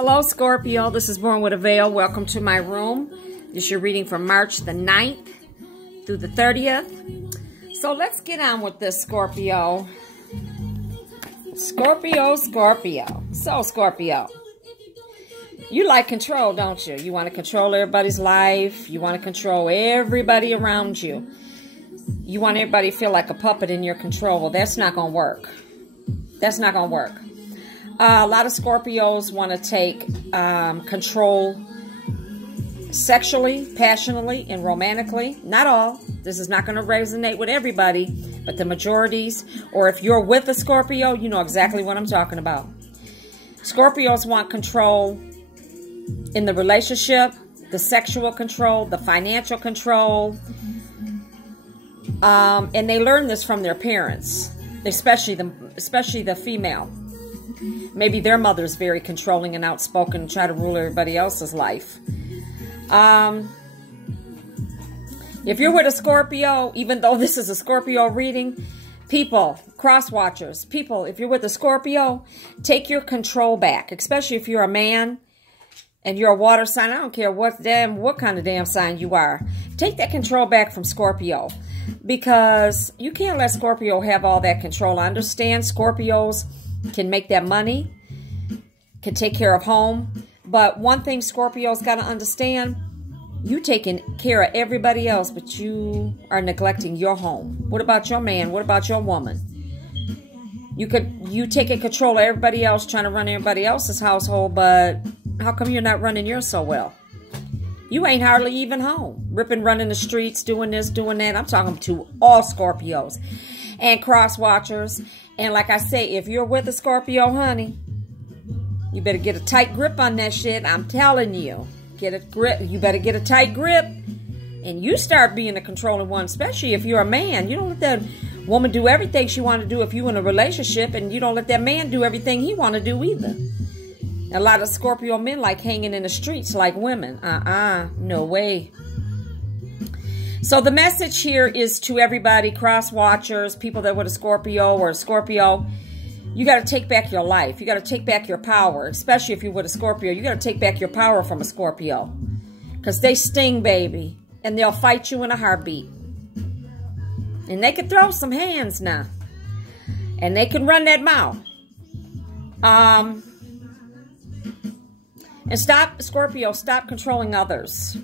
Hello, Scorpio. This is Born with a Veil. Welcome to my room. This is your reading from March the 9th through the 30th. So let's get on with this, Scorpio. Scorpio. So, Scorpio, you like control, don't you? You want to control everybody's life. You want to control everybody around you. You want everybody to feel like a puppet in your control. Well, that's not going to work. That's not going to work. A lot of Scorpios want to take control sexually, passionately, and romantically. Not all. This is not going to resonate with everybody, but the majorities. Or if you're with a Scorpio, you know exactly what I'm talking about. Scorpios want control in the relationship, the sexual control, the financial control. And they learn this from their parents, especially the female. Maybe their mother's very controlling and outspoken and try to rule everybody else's life. If you're with a Scorpio, even though this is a Scorpio reading, people, cross-watchers, people, if you're with a Scorpio, take your control back, especially if you're a man and you're a water sign. I don't care what kind of damn sign you are. Take that control back from Scorpio, because you can't let Scorpio have all that control. I understand Scorpios can make that money, can take care of home. But one thing Scorpio's got to understand, you taking care of everybody else, but you are neglecting your home. What about your man? What about your woman? You taking control of everybody else, trying to run everybody else's household, but how come you're not running yours so well? You ain't hardly even home. Ripping, running the streets, doing this, doing that. I'm talking to all Scorpios and cross-watchers. And like I say, if you're with a Scorpio, honey, you better get a tight grip on that shit. I'm telling you. Get a grip. You better get a tight grip. And you start being the controlling one, especially if you're a man. You don't let that woman do everything she want to do if you're in a relationship, and you don't let that man do everything he want to do either. A lot of Scorpio men like hanging in the streets like women. No way. So the message here is to everybody, cross-watchers, people that were a Scorpio or a Scorpio. You got to take back your life. You got to take back your power, especially if you're with a Scorpio. You got to take back your power from a Scorpio, because they sting, baby, and they'll fight you in a heartbeat. And they can throw some hands now, and they can run that mouth. And stop, Scorpio, stop controlling others.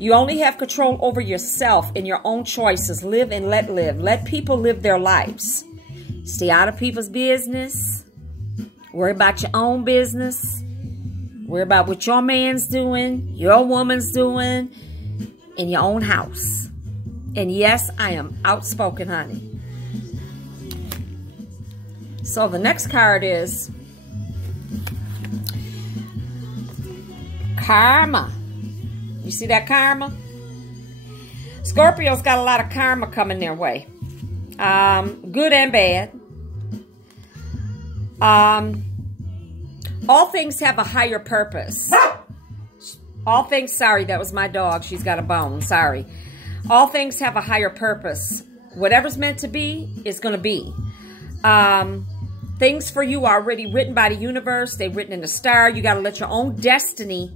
You only have control over yourself and your own choices. Live and let live. Let people live their lives. Stay out of people's business. Worry about your own business. Worry about what your man's doing, your woman's doing, in your own house. And yes, I am outspoken, honey. So the next card is Karma. You see that karma? Scorpio's got a lot of karma coming their way. Good and bad. All things have a higher purpose. All things, sorry, that was my dog. She's got a bone, sorry. All things have a higher purpose. Whatever's meant to be is going to be. Things for you are already written by the universe. They're written in the star. You got to let your own destiny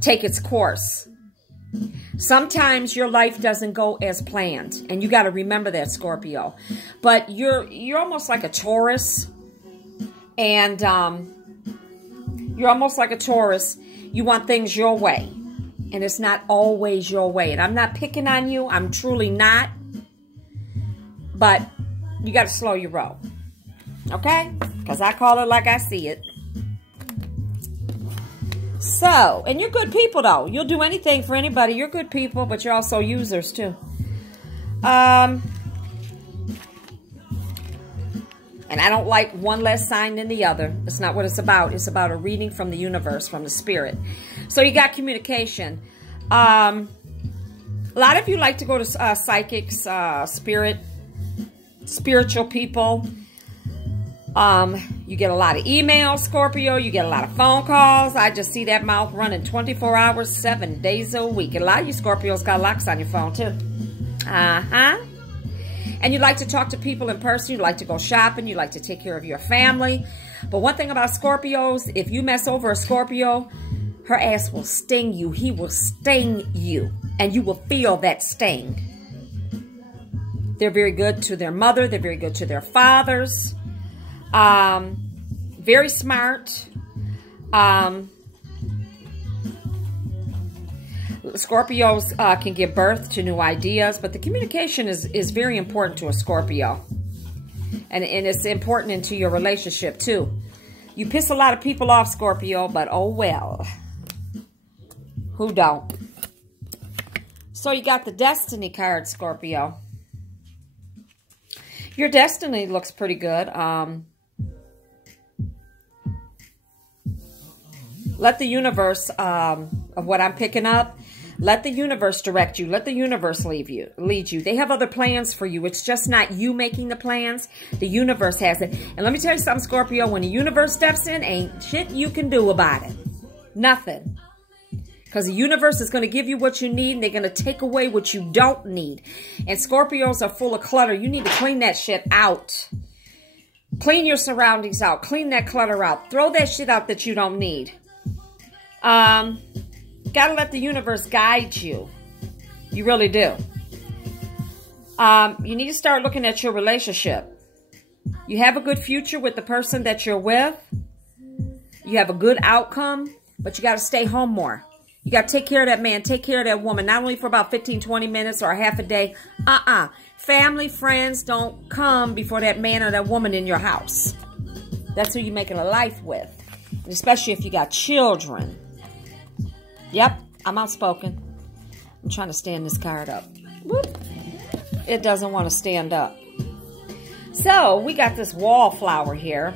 take its course. Sometimes your life doesn't go as planned, and you got to remember that, Scorpio. But you're almost like a Taurus, and you're almost like a Taurus. You want things your way, and it's not always your way. And I'm not picking on you. I'm truly not. But you got to slow your roll, okay? Because I call it like I see it. So, and you're good people, though. You'll do anything for anybody. You're good people, but you're also users, too. And I don't like one less sign than the other. It's not what it's about. It's about a reading from the universe, from the spirit. So you got communication. A lot of you like to go to psychics, spiritual people. You get a lot of emails, Scorpio. You get a lot of phone calls. I just see that mouth running 24 hours, 7 days a week. A lot of you Scorpios got locks on your phone, too. And you like to talk to people in person. You like to go shopping. You like to take care of your family. But one thing about Scorpios, if you mess over a Scorpio, her ass will sting you. He will sting you. And you will feel that sting. They're very good to their mother. They're very good to their fathers. Very smart. Scorpios can give birth to new ideas, but the communication is very important to a Scorpio. And it's important into your relationship, too. You piss a lot of people off, Scorpio, but oh well. Who don't? So you got the Destiny card, Scorpio. Your destiny looks pretty good. Let the universe, of what I'm picking up, let the universe direct you. Let the universe lead you. They have other plans for you. It's just not you making the plans. The universe has it. And let me tell you something, Scorpio. When the universe steps in, ain't shit you can do about it. Nothing. Because the universe is going to give you what you need, and they're going to take away what you don't need. And Scorpios are full of clutter. You need to clean that shit out. Clean your surroundings out. Clean that clutter out. Throw that shit out that you don't need. Gotta let the universe guide you. You really do. You need to start looking at your relationship. You have a good future with the person that you're with. You have a good outcome, but you got to stay home more. You got to take care of that man, take care of that woman, not only for about 15, 20 minutes or a half a day. Family, friends don't come before that man or that woman in your house. That's who you're making a life with, and especially if you got children. Yep, I'm outspoken. I'm trying to stand this card up. Whoop. It doesn't want to stand up. So, we got this wallflower here.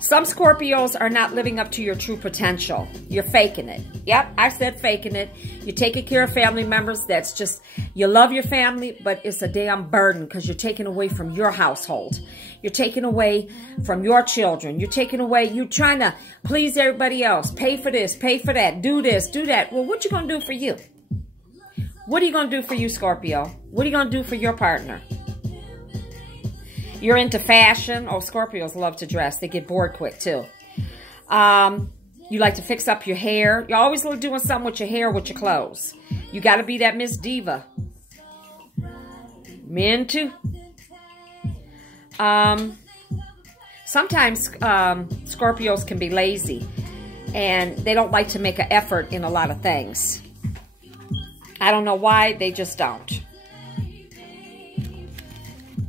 Some Scorpios are not living up to your true potential. You're faking it. Yep, I said faking it. You're taking care of family members. That's just, you love your family, but it's a damn burden because you're taking away from your household. You're taking away from your children. You're taking away, you're trying to please everybody else. Pay for this, pay for that, do this, do that. Well, what you going to do for you? What are you going to do for you, Scorpio? What are you going to do for your partner? You're into fashion. Oh, Scorpios love to dress. They get bored quick, too. You like to fix up your hair. You're always doing something with your hair, with your clothes. You got to be that Miss Diva. Men, too. Sometimes Scorpios can be lazy. And they don't like to make an effort in a lot of things. I don't know why. They just don't.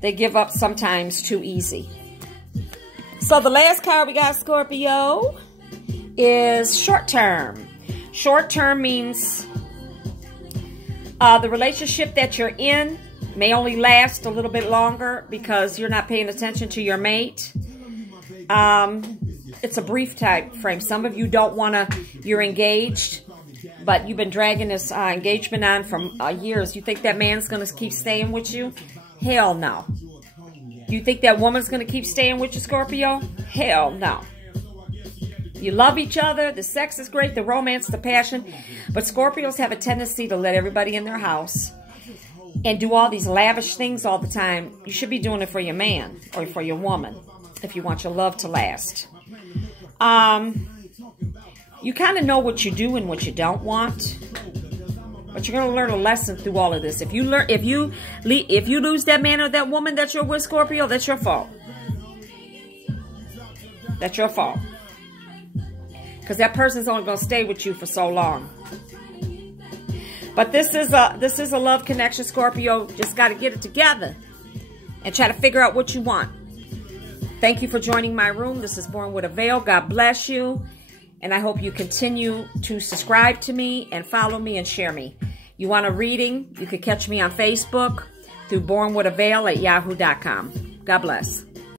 They give up sometimes too easy. So the last card we got, Scorpio, is short term. Short term means the relationship that you're in may only last a little bit longer because you're not paying attention to your mate. It's a brief time frame. Some of you don't want to, you're engaged, but you've been dragging this engagement on for years. You think that man's going to keep staying with you? Hell no. You think that woman's going to keep staying with you, Scorpio? Hell no. You love each other. The sex is great. The romance, the passion. But Scorpios have a tendency to let everybody in their house and do all these lavish things all the time. You should be doing it for your man or for your woman if you want your love to last. You kind of know what you do and what you don't want. But you're going to learn a lesson through all of this. If you lose that man or that woman that you're with, Scorpio, that's your fault. That's your fault. Because that person's only going to stay with you for so long. But this is a love connection, Scorpio. Just got to get it together and try to figure out what you want. Thank you for joining my room. This is Born with a Veil. God bless you. And I hope you continue to subscribe to me and follow me and share me. You want a reading? You could catch me on Facebook through bornwithavail@yahoo.com. God bless.